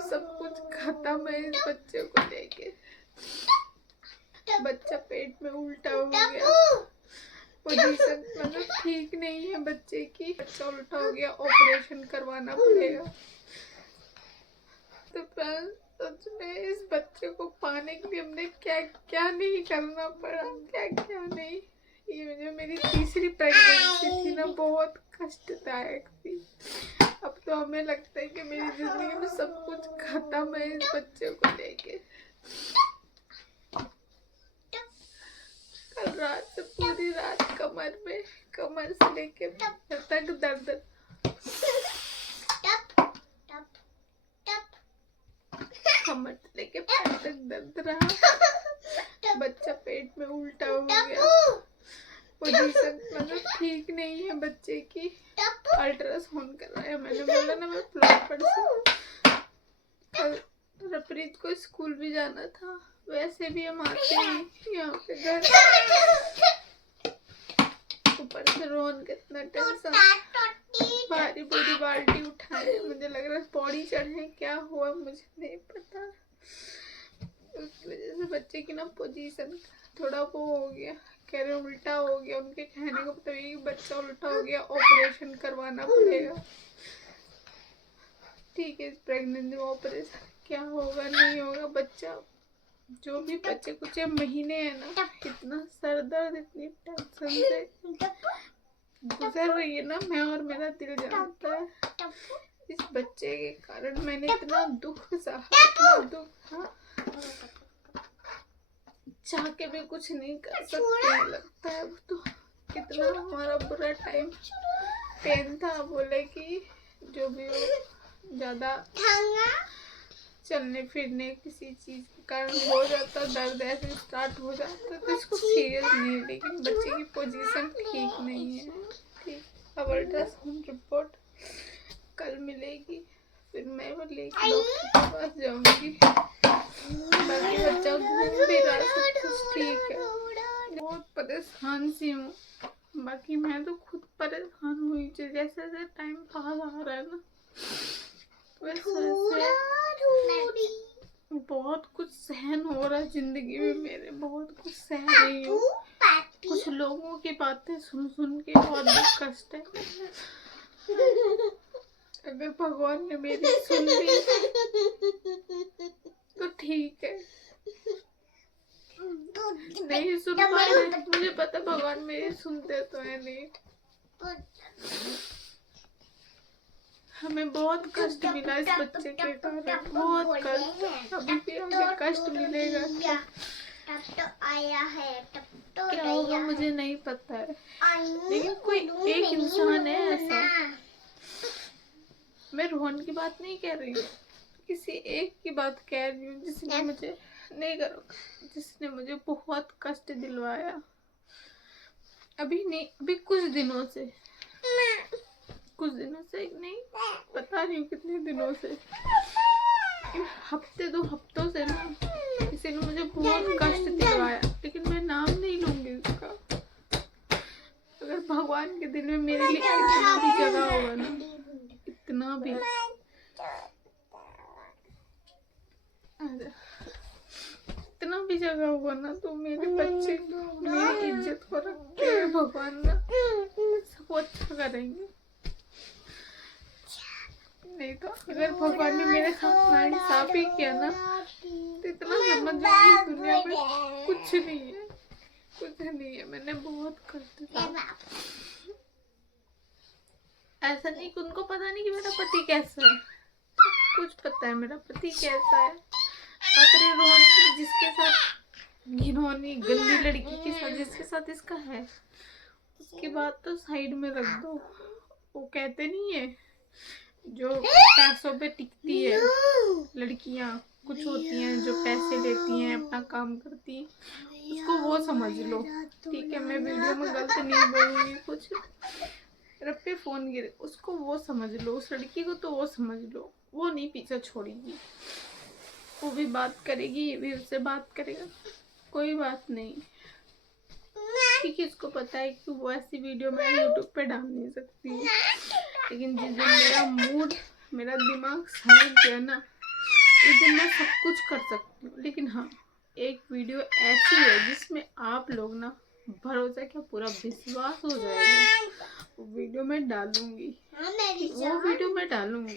सब कुछ खत्म है इस बच्चे को लेके। बच्चा पेट में उल्टा हो गया, पोजीशन मतलब ठीक नहीं है बच्चे की। बच्चा उल्टा हो गया, ऑपरेशन करवाना पड़ेगा। तो सच में इस बच्चे को पाने के लिए हमने क्या क्या नहीं करना पड़ा, क्या क्या नहीं। ये जो मेरी तीसरी प्रेगनेंसी थी ना, बहुत कष्टदायक थी। अब तो हमें लगता है कि मेरी जिंदगी में सब कुछ खत्म है इस बच्चे को लेके। कल रात से पूरी रात कमर से लेके तक दर्द, कमर से लेके पैर तक दर्द रहा। बच्चा पेट में उल्टा हो गया, पोजीशन मतलब ठीक नहीं है बच्चे की। अल्ट्रासाउंड कराया, मैंने बोला ना मैं फ्लैट पर से। कल रप्रीत को स्कूल भी जाना था, वैसे भी हम आते ही यहाँ पे घर, ऊपर से रोहन कितना टेंशन, भारी बड़ी बाल्टी उठाए, मुझे लग रहा है पौड़ी चढ़े, क्या हुआ मुझे नहीं पता। उसकी वजह से बच्चे की ना पोजीशन थोड़ा वो हो गया, कह रहे उल्टा हो गया। उनके कहने का मतलब ये बच्चा उल्टा हो गया, ऑपरेशन करवाना पड़ेगा। ठीक है, इस प्रेगनेंसी में ऑपरेशन क्या होगा नहीं होगा, बच्चा जो भी बच्चे कुछ महीने है ना, इतना सर दर्द इतनी टेंशन से गुजर रही है ना, मैं और मेरा दिल जानता है। इस बच्चे के कारण मैंने इतना दुख सहा, इतना दुख। हाँ, चाह के भी कुछ नहीं कर सकते, लगता है। वो तो कितना हमारा बुरा पेन था। बोले कि जो भी हो, ज्यादा चलने फिरने किसी चीज के कारण हो जाता, दर्द ऐसे स्टार्ट हो जाता तो इसको सीरियस नहीं है, लेकिन बच्चे की पोजीशन ठीक नहीं है। ठीक, अब अल्ट्रासाउंड रिपोर्ट कल मिलेगी, फिर मैं वो लेके डॉक्टर के पास जाऊंगी। बाकी बच्चा घूम भी रहा, सब कुछ ठीक है। बहुत परेशान सी हूँ, बाकी मैं तो खुद परेशान हुई। जैसे जैसे टाइम पास आ रहा है ना, वैसे बहुत कुछ सहन हो रहा है जिंदगी में मेरे, बहुत कुछ सह रही हूँ। कुछ लोगों की बातें सुन सुन के बहुत दुख कष्ट है। अगर भगवान ने मेरी सुन ली तो ठीक है, नहीं सुन पाए मुझे पता भगवान मेरी सुनते तो है नहीं। हमें बहुत कष्ट मिला इस बच्चे के कारण, बहुत कष्ट, अभी भी हमें कष्ट मिलेगा। क्या होगा मुझे नहीं पता है, लेकिन कोई एक इंसान है ऐसा। मैं रोहन की बात नहीं कह रही हूँ, किसी एक की बात कह रही हूँ जिसने मुझे नहीं करो, जिसने मुझे बहुत कष्ट दिलवाया। अभी नहीं, अभी कुछ दिनों से नहीं पता नहीं कितने दिनों से, हफ्ते दो हफ्तों से ना किसी ने मुझे बहुत कष्ट दिलवाया, लेकिन मैं नाम नहीं लूंगी उसका। अगर भगवान के दिल में मेरे लिए इतना भी जगह होगा ना, इतना भी, इतना भी जगह होगा ना, तो मेरे बच्चे मेरी इज्जत को रख के भगवान ना सबको अच्छा करेंगे। नहीं तो अगर भगवान ने मेरे साथ नाइंसाफी किया ना, तो इतना समझ जाऊंगी दुनिया में कुछ नहीं है, कुछ नहीं है। मैंने बहुत कष्ट सहा। ऐसा नहीं कि उनको पता नहीं कि मेरा पति कैसा है, सब कुछ पता है मेरा पति कैसा है। पत्र रोहन की, जिसके साथ घिनौनी गंदी लड़की के साथ जिसके साथ इसका है, उसकी बात तो साइड में रख दो। वो कहते नहीं है जो पैसों पे टिकती है लड़कियां, कुछ होती हैं जो पैसे लेती हैं, अपना काम करती हैं, उसको वो समझ लो। ठीक है, मैं वीडियो में गलत नहीं बोलूंगी कुछ, रप्पे फोन गिरे, उसको वो समझ लो, उस लड़की को तो वो समझ लो। वो नहीं पीछा छोड़ेगी, वो भी बात करेगी, ये भी उससे बात करेगा, कोई बात नहीं। ठीक है, इसको पता है कि वो ऐसी वीडियो मैं यूट्यूब पे डाल नहीं सकती हूँ, लेकिन जिस दिन मेरा मूड, मेरा दिमाग समझ गया ना, इस दिन मैं सब कुछ कर सकती हूँ, लेकिन हाँ एक वीडियो ऐसी है जिसमें आप लोग ना भरोसा क्या पूरा विश्वास हो जाएगा, वो वीडियो मैं डालूंगी, वो वीडियो मैं डालूंगी।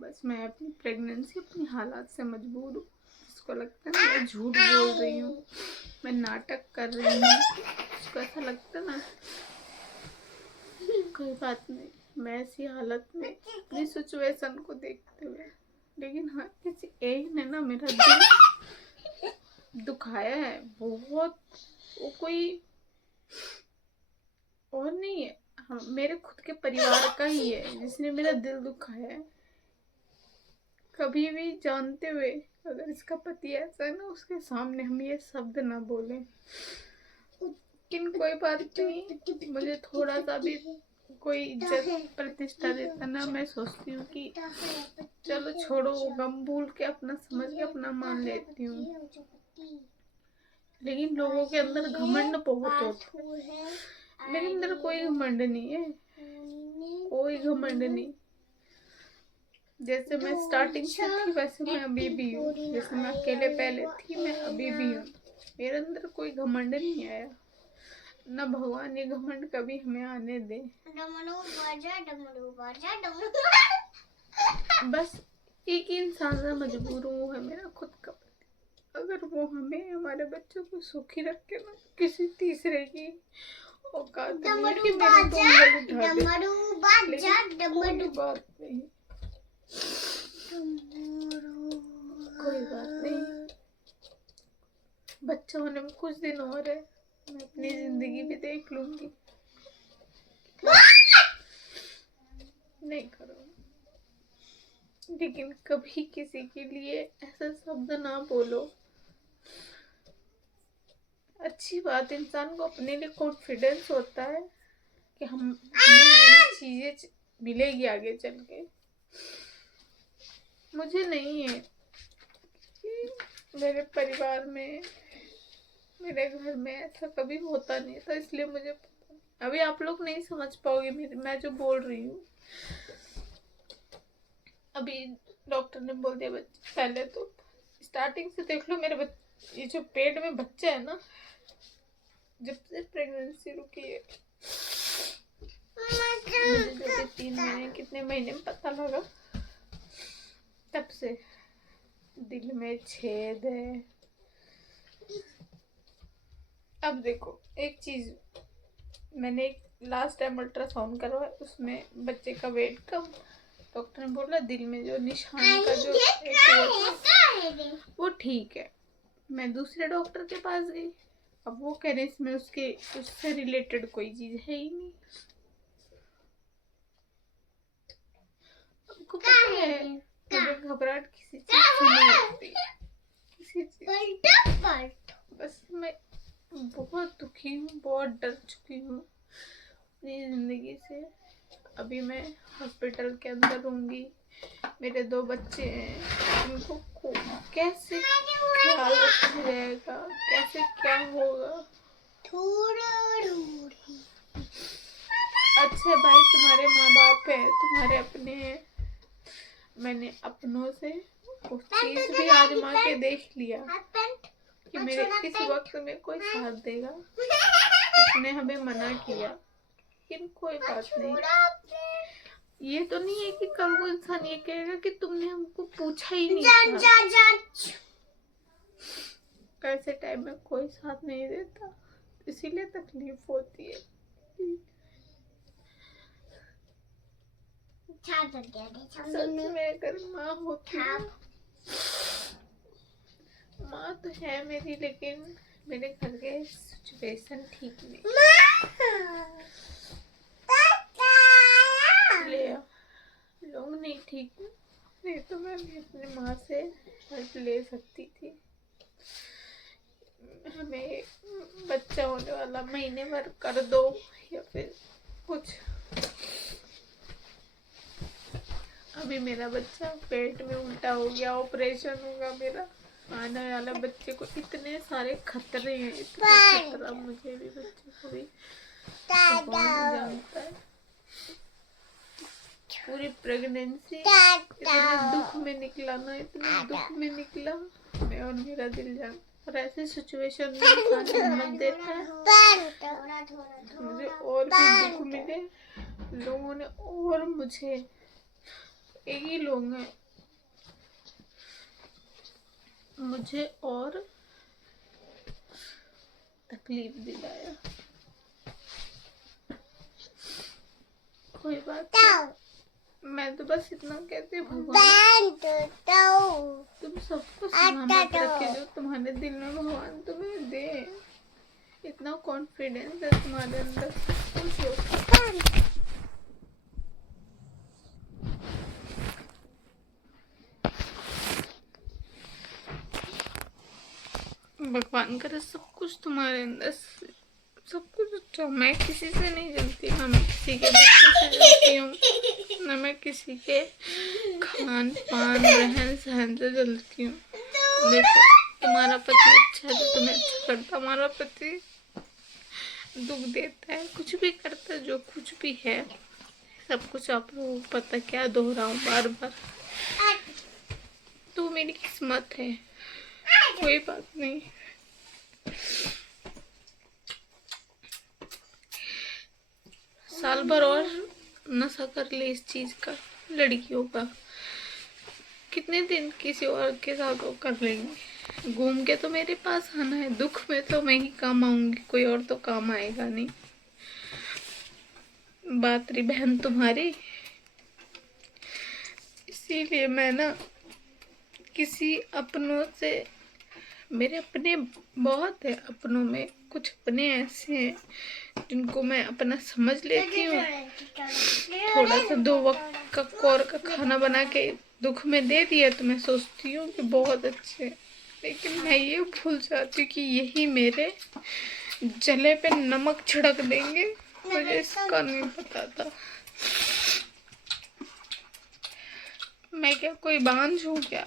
बस मैं अपनी प्रेगनेंसी अपनी हालात से मजबूर हूँ। उसको लगता है मैं झूठ बोल रही हूँ, मैं नाटक कर रही हूँ, उसको ऐसा लगता ना। कोई बात नहीं, मैं ऐसी हालत में अपनी सिचुएशन को देखते हुए, लेकिन हाँ किसी एक ने ना मेरा दिल दुखाया है बहुत। वो कोई और नहीं है, हाँ मेरे खुद के परिवार का ही है जिसने मेरा दिल दुखाया है। कभी भी जानते हुए अगर इसका पति ऐसा है ना, उसके सामने हम ये शब्द ना बोलें। लेकिन कोई बात नहीं, मुझे थोड़ा सा भी कोई इज्जत प्रतिष्ठा देता ना, मैं सोचती हूँ कि चलो छोड़ो, गम भूल के अपना समझ के अपना मान लेती हूँ। लेकिन लोगों के अंदर घमंड बहुत होता है, मेरे अंदर कोई घमंड नहीं है, कोई घमंड नहीं। जैसे मैं स्टार्टिंग से थी वैसे मैं अभी भी हूँ, जैसे मैं अकेले पहले थी मैं अभी भी हूँ। मेरे अंदर कोई घमंड नहीं आया, ना भगवान ये घमंड कभी हमें आने दे। बस एक इंसान से मजबूर हूँ, वो है मेरा खुद का पति। अगर वो हमें हमारे बच्चों को सुखी रखे ना, किसी तीसरे की औकात नहीं है कि मेरे दो उंगल उठा दे। लेकिन कोई बात नहीं, कोई बात नहीं, बच्चा होने में कुछ दिन और है, मैं अपनी जिंदगी भी देख लूंगी। नहीं करो, लेकिन कभी किसी के लिए ऐसा शब्द ना बोलो। अच्छी बात, इंसान को अपने लिए कॉन्फिडेंस होता है कि हमें ये चीजें मिलेगी आगे चल के। मुझे नहीं है कि मेरे परिवार में, मेरे घर में ऐसा कभी होता नहीं था, इसलिए मुझे पता नहीं। अभी आप लोग नहीं समझ पाओगे मैं जो बोल रही हूँ। अभी डॉक्टर ने बोल दिया बच्चे, पहले तो स्टार्टिंग से देख लो मेरे ये जो पेट में बच्चा है ना, जब से प्रेगनेंसी रुकी है मुझे जो कि 3 महीने कितने महीने में पता लगा, तब से दिल में छेद है। अब देखो एक चीज, मैंने एक लास्ट टाइम अल्ट्रासाउंड करवाया, उसमें बच्चे का वेट कम। डॉक्टर ने बोला दिल में जो निशान का जो एक वो ठीक है। मैं दूसरे डॉक्टर के पास गई, अब वो कह रहे इसमें उससे रिलेटेड कोई चीज है ही नहीं। आपको पता है मुझे घबराहट किसी चीज से नहीं होती, किसी चीज। बस मैं बहुत दुखी हूँ, बहुत डर चुकी हूँ अपनी जिंदगी से। अभी मैं हॉस्पिटल के अंदर रहूंगी, मेरे 2 बच्चे हैं, उनको कैसे ख्याल रखा जाएगा, कैसे क्या होगा। अच्छा भाई तुम्हारे माँ बाप है, तुम्हारे अपने हैं, मैंने अपनों से कुछ चीज भी आजमा के देख लिया कि मेरे इस वक्त में कोई साथ देगा। उसने हमें मना किया, लेकिन कोई बात नहीं। ये तो नहीं है कि कल को इंसान ये कहेगा कि तुमने हमको पूछा ही नहीं था। ऐसे टाइम में कोई साथ नहीं देता, इसीलिए तकलीफ होती है। सच में अगर माँ होती, माँ तो है मेरी, लेकिन मेरे घर के सिचुएशन ठीक नहीं। लोग नहीं ठीक, नहीं तो मैं अपनी माँ से हेल्प ले सकती थी। हमें बच्चा होने वाला, महीने भर कर दो या फिर कुछ। अभी मेरा बच्चा पेट में उल्टा हो गया, ऑपरेशन होगा मेरा। आने वाला बच्चे को इतने सारे खतरे हैं, इतना खतरा मुझे भी, बच्चे को भी, भगवान जानता है। पूरी प्रेगनेंसी इतने दुख में निकला ना, इतने दुख में निकला, मैं और मेरा दिल जान। और ऐसी सिचुएशन में इंसान हिम्मत देता है, मुझे और भी दुख मिले, लोगों ने और मुझे, एक ही लोग हैं, मुझे और तकलीफ दिलाया। कोई बात नहीं, मैं तो बस इतना कहती हूँ, भगवान तुम सबको सलामत रखे, जो तुम्हारे दिल में भगवान तुम्हें दे। इतना कॉन्फिडेंस है तुम्हारे अंदर, कुछ हो। भगवान करे सब कुछ तुम्हारे अंदर, सब कुछ अच्छा। मैं किसी से नहीं जलती, ना मैं किसी के बच्चे से जलती हूँ, ना मैं किसी के खान पान रहन सहन से जलती हूँ। देखो, तुम्हारा पति अच्छा है तो तुम्हें अच्छा करता, हमारा पति दुख देता है, कुछ भी करता है, जो कुछ भी है सब कुछ आप लोगों को पता, क्या दोहराऊं बार बार। तो मेरी किस्मत है, कोई बात नहीं। साल भर और नशा कर ले इस चीज का, लड़कियों का, कितने दिन किसी और के साथ वो कर लेंगे। घूम के तो मेरे पास आना है, दुख में तो मैं ही काम आऊंगी, कोई और तो काम आएगा नहीं। बात रही बहन तुम्हारी, इसीलिए मैं ना किसी अपनों से, मेरे अपने बहुत है, अपनों में कुछ अपने ऐसे हैं जिनको मैं अपना समझ लेती हूँ। थोड़ा सा 2 वक्त का कौर का खाना बना के दुख में दे दिया तो मैं सोचती हूँ कि बहुत अच्छे, लेकिन मैं ये भूल जाती हूँ कि यही मेरे जले पे नमक छिड़क देंगे। मुझे इसका नहीं पता था। मैं क्या कोई बांझ हूँ क्या?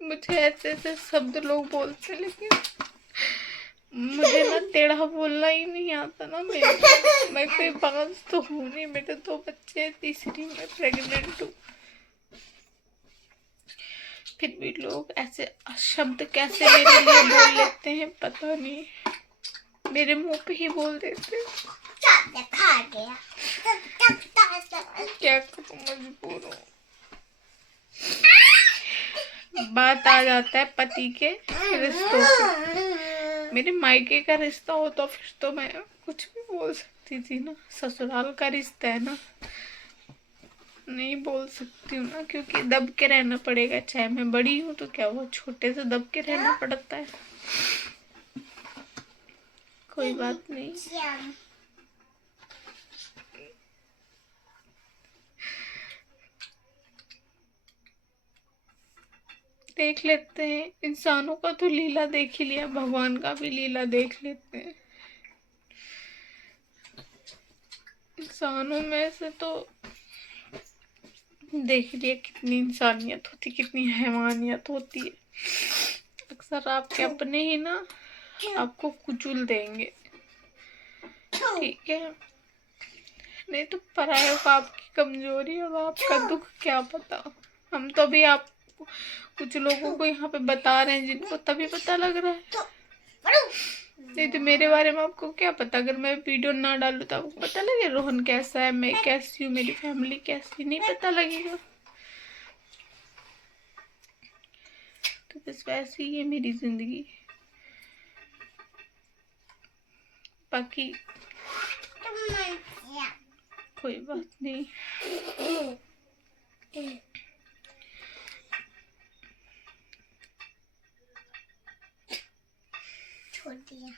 मुझे ऐसे ऐसे शब्द लोग बोलते, लेकिन मुझे ना टेढ़ा बोलना ही नहीं आता ना। मैं कोई बांझ तो हूँ नहीं, मेरे 2 बच्चे, तीसरी में प्रेग्नेंट हूँ। फिर भी लोग ऐसे शब्द कैसे मेरे लिए बोल लेते हैं पता नहीं, मेरे मुंह पे ही बोल देते हैं। क्या करूं, मजबूर हूँ। बात आ जाता है पति के रिश्तों पे। मेरे मायके का रिश्ता हो तो फिर तो मैं कुछ भी बोल सकती थी ना, ससुराल का रिश्ता है ना, नहीं बोल सकती हूँ ना, क्योंकि दब के रहना पड़ेगा। चाहे मैं बड़ी हूँ तो क्या, वो छोटे से दब के रहना पड़ता है। कोई बात नहीं, देख लेते हैं। इंसानों का तो लीला देख ही लिया, भगवान का भी लीला देख लेते हैं। इंसानों में से तो देख लिया कितनी इंसानियत होती, कितनी हैवानियत होती है। अक्सर आपके अपने ही ना आपको कुचल देंगे, ठीक है। नहीं तो पराये को आपकी कमजोरी और आपका दुख क्या पता। हम तो भी आप कुछ लोगों को यहाँ पे बता रहे हैं जिनको तभी पता लग रहा है, नहीं तो मेरे बारे में आपको क्या पता। अगर मैं वीडियो ना डालूं तो आपको पता लगे रोहन कैसा है, मैं कैसी हूँ, मेरी फैमिली कैसी, नहीं पता लगेगा। तो बस वैसे ही है मेरी जिंदगी। बाकी कोई बात नहीं। छोड़ दिया।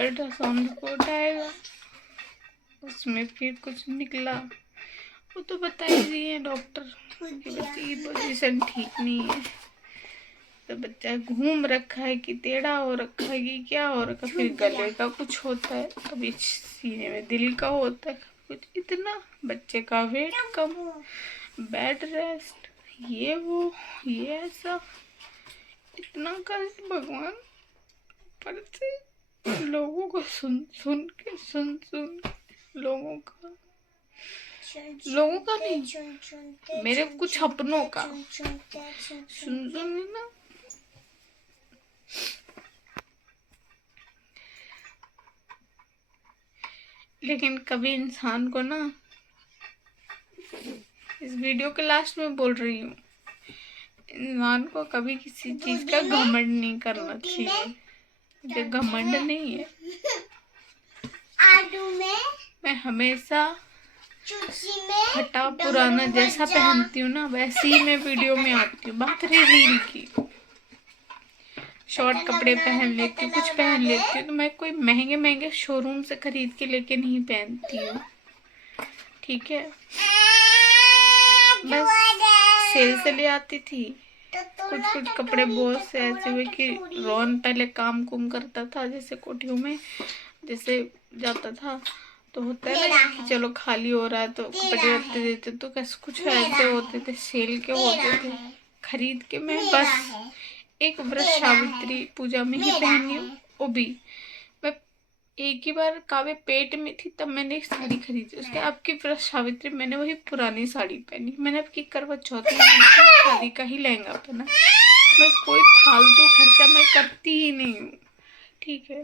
अल्ट्रासाउंड रिपोर्ट आएगा, उसमें फिर कुछ निकला, वो तो बता ही दिए डॉक्टर कि बच्चे की पोजीशन ठीक नहीं है। तो बच्चा घूम रखा है कि टेढ़ा हो रखा है कि क्या हो रखा है, फिर गले का कुछ होता है, कभी सीने में दिल का होता है, कुछ। इतना बच्चे का वेट कम, बेड रेस्ट, ये वो, ये ऐसा, इतना कर भगवान पर से लोगों को सुन सुन के लोगों का नहीं, मेरे कुछ अपनों का। सुन ना, लेकिन कभी इंसान को ना, इस वीडियो के लास्ट में बोल रही हूँ, इंसान को कभी किसी चीज का घमंड नहीं करना चाहिए। मुझे घमंड नहीं है। मैं हमेशा फटा पुराना जैसा पहनती हूँ ना, वैसे ही मैं वीडियो में आती हूँ। बात रही रील की, शॉर्ट कपड़े पहन लेती हूँ, कुछ पहन लेती हूँ, तो मैं कोई महंगे महंगे शोरूम से खरीद के लेके नहीं पहनती हूँ, ठीक है। बस सेल से ले आती थी। कुछ कपड़े बहुत से ऐसे हुए कि रोहन पहले काम कुम करता था, जैसे कोठियों में जैसे जाता था, तो होता है ना कि चलो खाली हो रहा है तो कपड़े रखते देते, तो कैसे कुछ ऐसे होते थे, सेल के होते थे, खरीद के मैं बस एक व्रत सावित्री पूजा में ही पहनी हूँ। वो भी मैं एक ही बार काव्य पेट में थी तब मैंने एक साड़ी खरीदी, उसके आपकी व्रत सावित्री मैंने वही पुरानी साड़ी पहनी। मैंने आपकी करवा चौथ में शादी का ही लहंगा पहना। मैं कोई फालतू खर्चा मैं करती ही नहीं हूँ, ठीक है।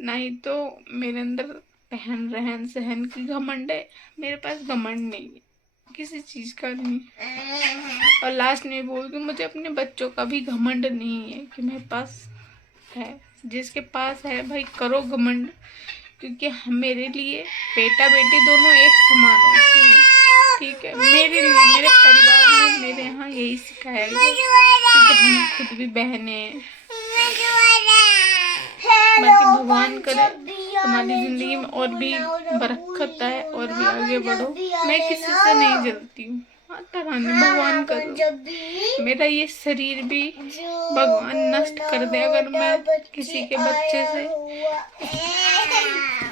नहीं तो मेरे अंदर पहन रहन सहन की घमंड है, मेरे पास घमंड नहीं है, किसी चीज का नहीं। और लास्ट में बोल दूं, मुझे अपने बच्चों का भी घमंड नहीं है कि मेरे पास है। जिसके पास है भाई करो घमंड, क्योंकि मेरे लिए बेटा बेटी दोनों एक समान होते हैं, ठीक है। मेरे लिए, मेरे परिवार में, मेरे यहाँ यही सिखाया गया, क्योंकि हम खुद भी बहने हैं। बाकी भगवान करे तुम्हारी जिंदगी में और भी बरकत आए और भी आगे बढ़ो। मैं किसी से नहीं जलती हूँ, तरानी भगवान करो मेरा ये शरीर भी भगवान नष्ट कर दे अगर मैं किसी के बच्चे से,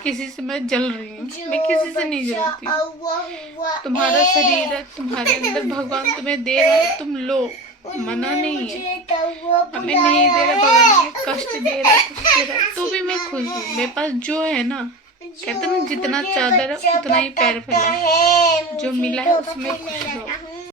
किसी से मैं जल रही हूँ। मैं किसी से नहीं जलती। तुम्हारा शरीर है, तुम्हारे अंदर भगवान तुम्हें दे रहा है, तुम लो, मना नहीं है। हमें नहीं दे रहा भगवान, कष्ट दे रहा है, तो भी मैं खुश हूँ। मेरे पास जो है ना, कहते ना जितना चादर है उतना ही पैर फैला, जो मिला है उसमें खुश रहो।